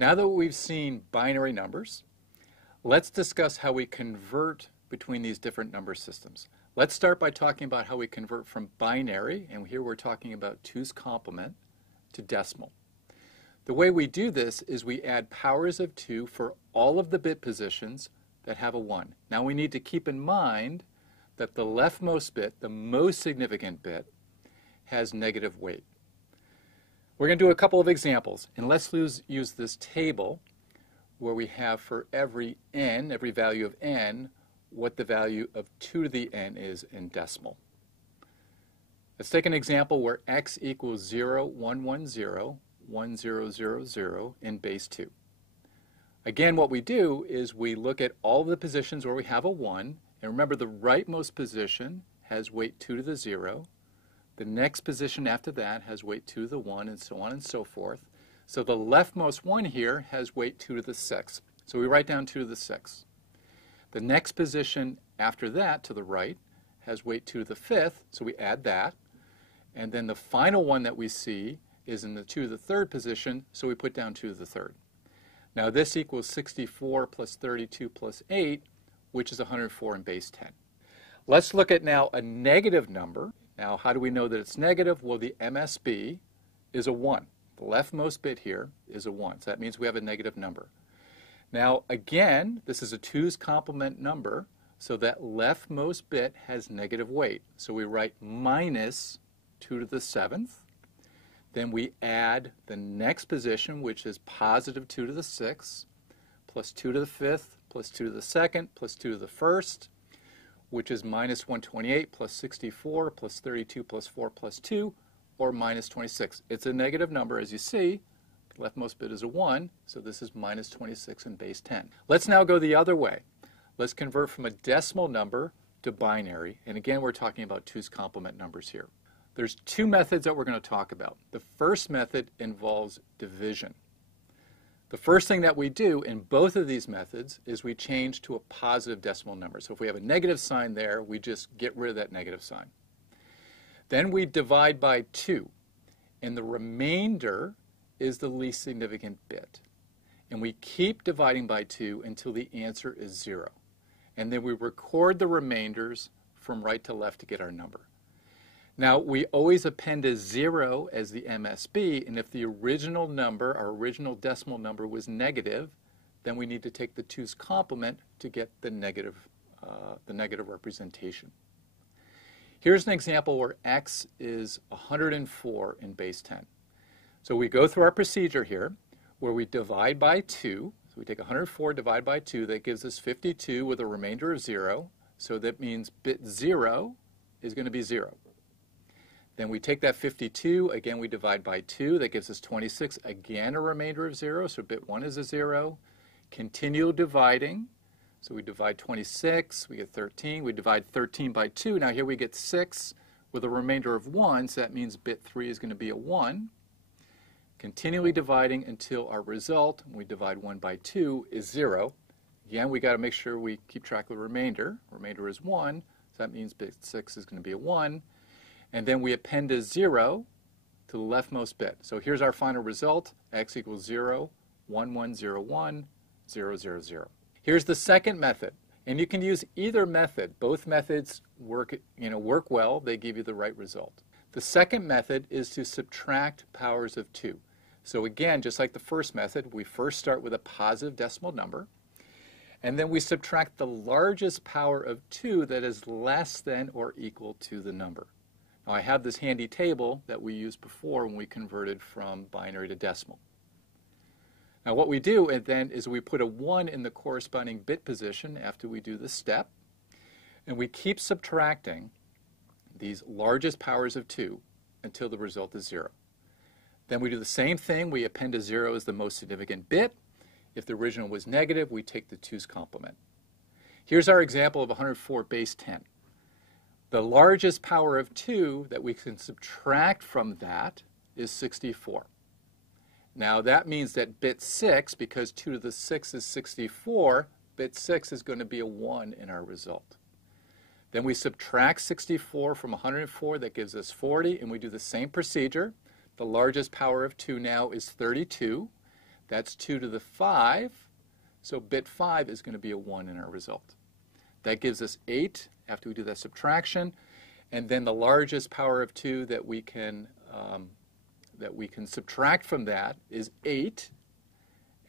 Now that we've seen binary numbers, let's discuss how we convert between these different number systems. Let's start by talking about how we convert from binary, and here we're talking about 2's complement, to decimal. The way we do this is we add powers of 2 for all of the bit positions that have a 1. Now we need to keep in mind that the leftmost bit, the most significant bit, has negative weight. We're going to do a couple of examples, and let's use this table where we have for every n, every value of n, what the value of 2 to the n is in decimal. Let's take an example where x equals 0, 1, 1, 0, 1, 0, 0, 0 in base 2. Again, what we do is we look at all of the positions where we have a 1, and remember the rightmost position has weight 2 to the 0. The next position after that has weight 2 to the 1, and so on and so forth. So the leftmost one here has weight 2 to the 6. So we write down 2 to the 6. The next position after that to the right has weight 2 to the 5th, so we add that. And then the final one that we see is in the 2 to the 3rd position, so we put down 2 to the 3rd. Now this equals 64 plus 32 plus 8, which is 104 in base 10. Let's look at now a negative number. Now how do we know that it's negative? Well, the MSB is a 1. The leftmost bit here is a 1, so that means we have a negative number. Now again, this is a 2's complement number, so that leftmost bit has negative weight. So we write minus 2 to the 7th. Then we add the next position, which is positive 2 to the 6th, plus 2 to the 5th, plus 2 to the 2nd, plus 2 to the 1st, which is minus 128 plus 64 plus 32 plus 4 plus 2, or minus 26. It's a negative number, as you see. The leftmost bit is a 1, so this is minus 26 in base 10. Let's now go the other way. Let's convert from a decimal number to binary, and again we're talking about 2's complement numbers here. There's 2 methods that we're going to talk about. The first method involves division. The first thing that we do in both of these methods is we change to a positive decimal number. So if we have a negative sign there, we just get rid of that negative sign. Then we divide by 2, and the remainder is the least significant bit. And we keep dividing by 2 until the answer is 0. And then we record the remainders from right to left to get our number. Now, we always append a 0 as the MSB, and if the original number, our original decimal number, was negative, then we need to take the 2's complement to get the negative representation. Here's an example where x is 104 in base 10. So we go through our procedure here, where we divide by 2. So we take 104, divide by 2. That gives us 52 with a remainder of 0. So that means bit 0 is going to be 0. Then we take that 52, again we divide by 2, that gives us 26, again a remainder of 0, so bit 1 is a 0. Continue dividing, so we divide 26, we get 13, we divide 13 by 2, now here we get 6 with a remainder of 1, so that means bit 3 is going to be a 1. Continually dividing until our result, when we divide 1 by 2, is 0. Again, we got to make sure we keep track of the remainder. Remainder is 1, so that means bit 6 is going to be a 1. And then we append a 0 to the leftmost bit. So here's our final result, x equals 0, 1, 1, 0, 1, 0, 0, 0. Here's the second method, and you can use either method. Both methods work well. They give you the right result. The second method is to subtract powers of 2. So again, just like the first method, we first start with a positive decimal number, and then we subtract the largest power of 2 that is less than or equal to the number. Now I have this handy table that we used before when we converted from binary to decimal. Now what we do then is we put a 1 in the corresponding bit position after we do this step, and we keep subtracting these largest powers of 2 until the result is 0. Then we do the same thing. We append a 0 as the most significant bit. If the original was negative, we take the 2's complement. Here's our example of 104 base 10. The largest power of 2 that we can subtract from that is 64. Now that means that bit 6, because 2 to the 6 is 64, bit 6 is going to be a 1 in our result. Then we subtract 64 from 104, that gives us 40, and we do the same procedure. The largest power of 2 now is 32. That's 2 to the 5. So bit 5 is going to be a 1 in our result. That gives us 8 after we do that subtraction. And then the largest power of 2 that we can subtract from that is 8.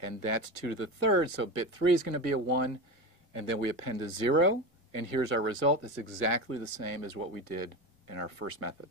And that's 2 to the 3rd. So bit 3 is going to be a 1. And then we append a 0. And here's our result. It's exactly the same as what we did in our first method.